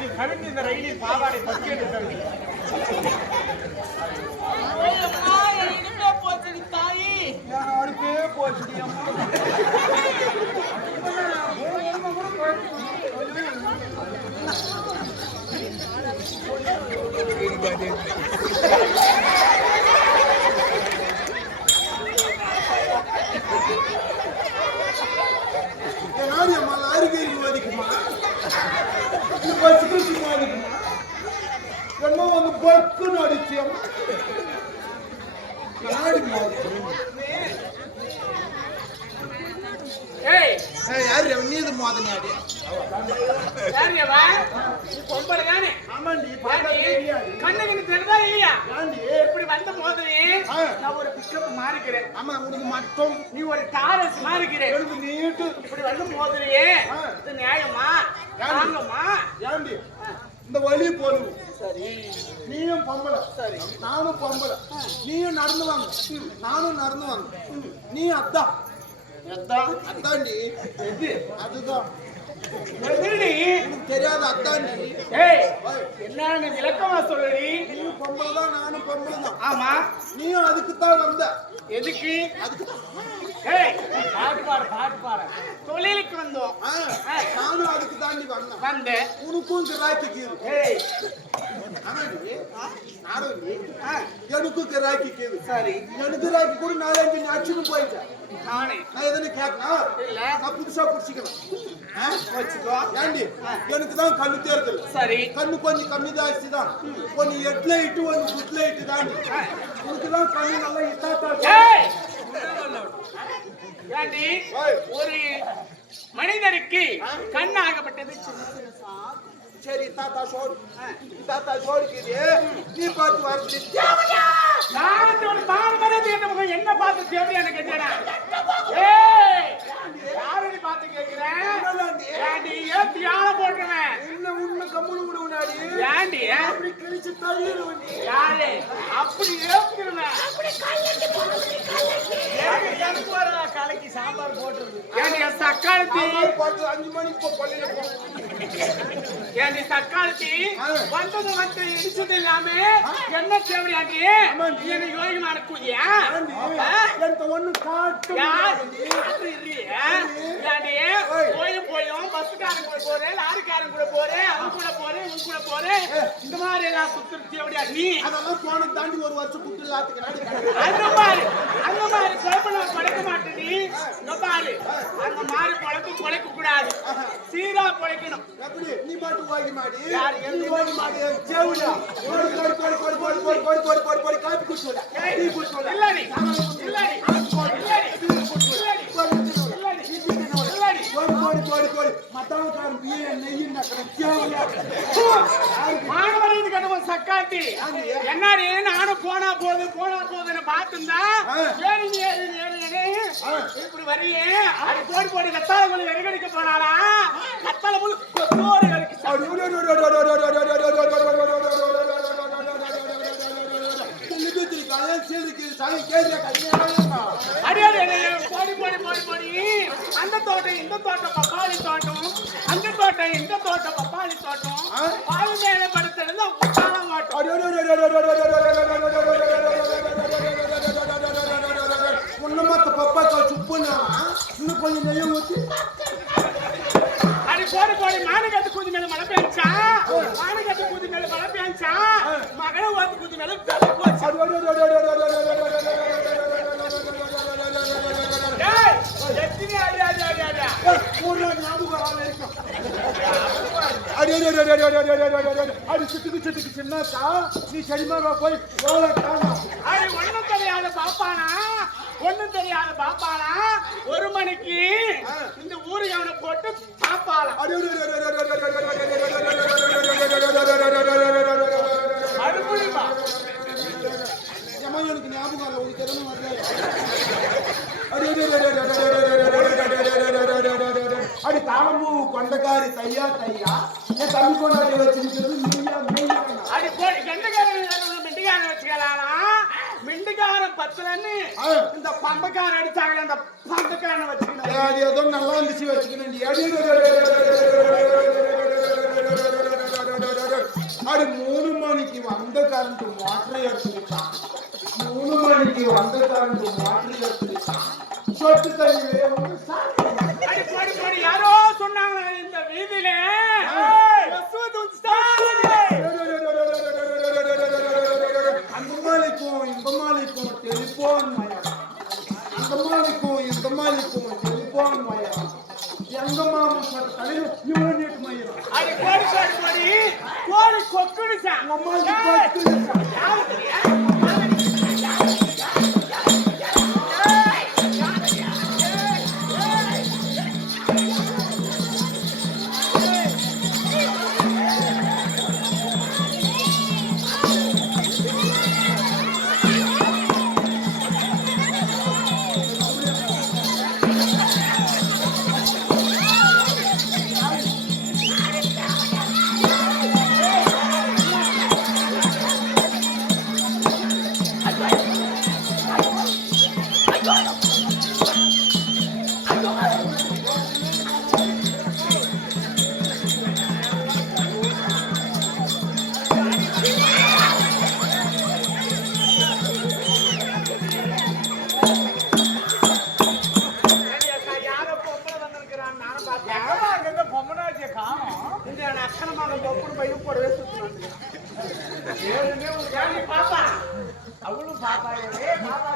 அது கவிழ்ந்து இந்த ரயிலில் பாவாடை பக்கெட்டு தள்ளி போச்சு போச்சு கசுகசு மாறிக்குமா என்னமோ வந்து பொக்குன்னு அடிச்சோம் நாடி யாரு நீது மோதனாடி கண்ணகினு தெரிதா இல்லையா இப்படி வந்த மோதனி நான் ஒரு பிக்கப் மாறிக்கிறேன் ஆமா உனக்கு மட்டும் நீ ஒரு டாரஸ் மாறிக்கிறேன் நீட்டு இப்படி வந்த மோதனியே இது நியாயமா ஏண்டி? இந்த வழி சரி. நீயும் பொம்பளை. சரி. நானும் பொம்பளை. நீயும் நடந்து வாங்க. நானும் நடந்து வாங்க. நீ அதான். அதாண்டி எது? அதுதான். தெரியாத அதாண்டி ஏய் என்னன்னு விளக்கமா சொல்லுடி? நீ பொம்பளை தான் நானும் பொம்பளை தான். ஆமா. நீயும் அதுக்கு தான் வந்த. எதுக்கு? அதுக்கு ஏய் பாட்டு பாடு பாட்டு பாடு தொழிலுக்கு வந்தோம் ஆ, நானும் அதுக்கு வந்தேன் உனக்கும் கிராக்கிக்கு எனக்கும் கிராக்கிக்கு சரி. எனக்கு ராக்கி கூட நாலஞ்சு நச்சுன்னு போயிட்டேன். நானே. நான் எதனா கேட்கணும்? இல்ல. நான் புதுசா புடிச்சிக்கலாம்? வச்சுக்கோ. ஏண்டி? எனக்கு தான் கண்ணு தேர்தல். சரி. கண்ணு கொஞ்சம் கம்மி ஜாஸ்தி தான். கொஞ்சம் எட்ல இட்டு ஒன்று குட்ல இட்டு தான். உனக்கு தான் கண்ணு நல்லா ஏண்டி? ஏய். ஒரு மனிதனுக்கு கண்ணாகப்பட்டது சரி தாத்தா சோறு. தாத்தா சோறுக்குது நீ பார்த்து வரச்சு நானத்தோட பாரம்பரியத்தை என்ன முகம் என்ன பார்த்து தேவையா எனக்கு கேட்டேன் யாரு பார்த்து கேட்கிறேன் ஏத்தி ஆள போட்டுருவேன் என்ன உண்மை கம்முனு விடுவனாடி ஏண்டி அப்படி கிழிச்சு தள்ளிடுவன் யாரு? அப்படியே ஏண்டி சக்காலத்தி? பார்த்து அஞ்சு மணிக்கு பள்ளியில ஏண்டி சக்காலத்தி. வந்தது வந்து இடிச்சது இல்லாம என்ன தேவையாண்டி. என்ன ஏண்டி? ஆ? என்கிட்ட ஒண்ணு காட்டு? ஏண்டி? போயும் போயும் பஸ்ஸுக்காரன் கூட போறேன் லாரிக்காரன் கூட போறேன் அவன் கூட போறேன் உன் கூட போறேன் இந்த மாதிரி எல்லாம் சுத்துறது நீ? அதெல்லாம் போன தாண்டி ஒரு வருஷம் குட்டு இல்லாத்துக்கு அந்த மாதிரி அந்த மாதிரி குழப்பம் படைக்க மாட்டேன் பாரு அந்த மாதிரி குழப்பம் குழைக்க கூடாது சீரா குழைக்கணும் எப்படி நீ பாட்டு ஓகி மாடி யார் நீ எந்த ஓகி மாடி செவுடா கோடி கோடி கோடி கோடி கோடி கோடி கோடி கோடி கோடி கோடி காப்பி குடிச்சுடா டீ குடிச்சுடா இல்லடி இல்லடி இல்லடி இல்லடி இல்லடி கோடி கோடி கோடி கோடி மத்தவங்காரன் பிஏ நெய் நக்கற செவுடா மாணவரின் கனவு சக்காத்தி என்னடி நானும் போனா போது போனா போதுன்னு பார்த்துந்தா. ஏறி ஏறி. இப்படி வரியே அது போடி போடி கத்தால முள்ளு வெறுகடிக்க போனாளா கத்தால முள்ளு கொத்தோடு போடி போடி போடி போடி அந்த தோட்டம் இந்த தோட்டம் பப்பாளி தோட்டம் அந்த தோட்டம் இந்த தோட்டம் பப்பாளி தோட்டம். பால் மேல படுத்துறது கொஞ்சம் நெய்ய ஊத்தி அடி போடி போடி மானகத்து கூதி மேல மழை பெஞ்சா மானகத்து கூதி மேல மழை பெஞ்சா மகள ஓத்து கூதி மேல வெள்ளை போச்சு எத்தனை அடி அடி அடி அடி அது சுத்துக்கு சுத்துக்கு சின்னாக்கா நீ சரிமாவா போய் எவ்வளோ காணும் அது தெரியாத பாப்பானா ஒன்றும் தெரியாத பாப்பானா ஒரு மணிக்கு இந்த ஊருக்கு அவனை போட்டு பாப்பாளா கொண்டக்காரி தையா தையா? என் தம்பி கொண்டாடி வச்சிருக்கிறது மிண்டிக்காரன் பத்துலன்னு. இந்த பம்பக்காரன் அடிச்சாங்களே அந்த பம்பக்காரனை வச்சுக்கணும் அது ஏதோ நல்லா இருந்துச்சு வச்சுக்கணும் அடி. மூணு மணிக்கு வந்த கரண்ட் மோட்டரை எடுத்துக்கிட்டான். மூணு மணிக்கு வந்த கரண்ட் மோட்டரை எடுத்துக்கிட்டான். சொட்டு தண்ணி on. பாப்பா? அவளும் பாப்பா பாப்பா